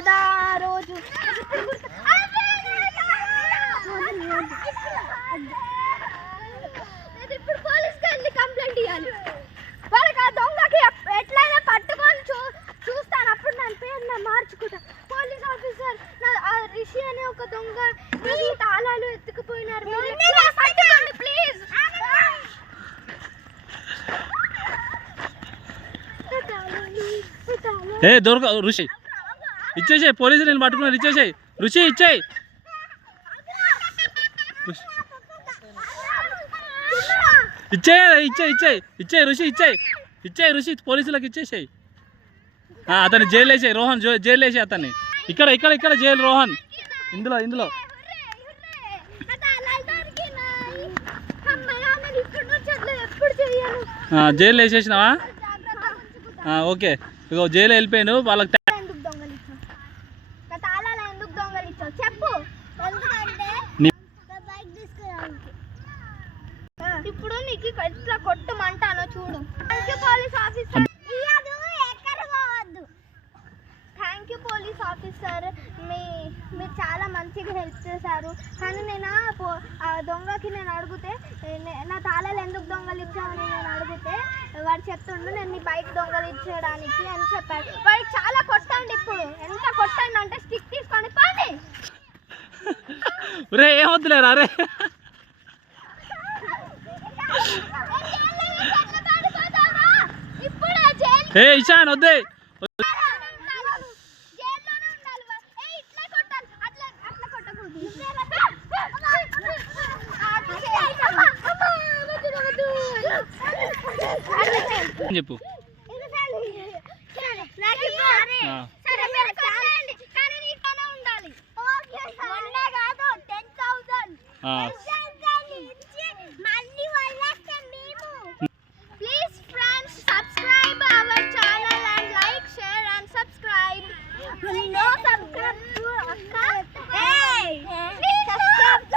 కదా ఆ రోజు. ఇప్పుడు పోలీస్కి వెళ్ళి కంప్లైంట్ ఇవ్వాలి. వాళ్ళకి ఆ దొంగకి ఎట్లయినా పట్టుకొని చూస్తాను. అప్పుడు నా పేరు మార్చుకుంటా. పోలీస్ ఆఫీసర్, ఆ రిషి అనే ఒక దొంగ తాళాలు ఎత్తుకుపోయినారు, పట్టుకోండి ప్లీజ్. ఏ దొరక ఋషి ఇచ్చేసాయి, పోలీసులు నేను పట్టుకున్నాను, ఇచ్చేసాయి ఋషి, ఇచ్చేయి. ఇచ్చేయి ఋషి, ఇచ్చేయి ఋషి, పోలీసులకు ఇచ్చేసాయి. అతన్ని జైలు వేసాయి, రోహన్ జైలు వేసాయి అతన్ని. ఇక్కడ జైలు రోహన్, ఇందులో జైలు వేసేసినావా? ఓకే, ఇక జైలు వెళ్ళిపోయాను. వాళ్ళకి ఇప్పుడు నీకు ఇట్లా కొట్టమంటాను చూడు. Police officer, thank you police officer, మీరు చాలా మంచిగా హెల్ప్ చేశారు. కానీ నేను ఆ దొంగకి నేను అడిగితే, నా తాళాలు ఎందుకు దొంగలించామని నేను అడిగితే వాడు చెప్తుండు నేను నీ బైక్ దొంగలించడానికి అని చెప్పాడు. వాడికి చాలా కొట్టండి, ఇప్పుడు ఎంత కొట్టండి అంటే స్టిక్ తీసుకొని పోండి. రే ఏమొద్దులేరా రే. ఏ ఇషాన్ వద్దే, చెప్పు. Please friends, subscribe our channel and like, share and subscribe. No subscribe to Akka. Hey, please subscribe.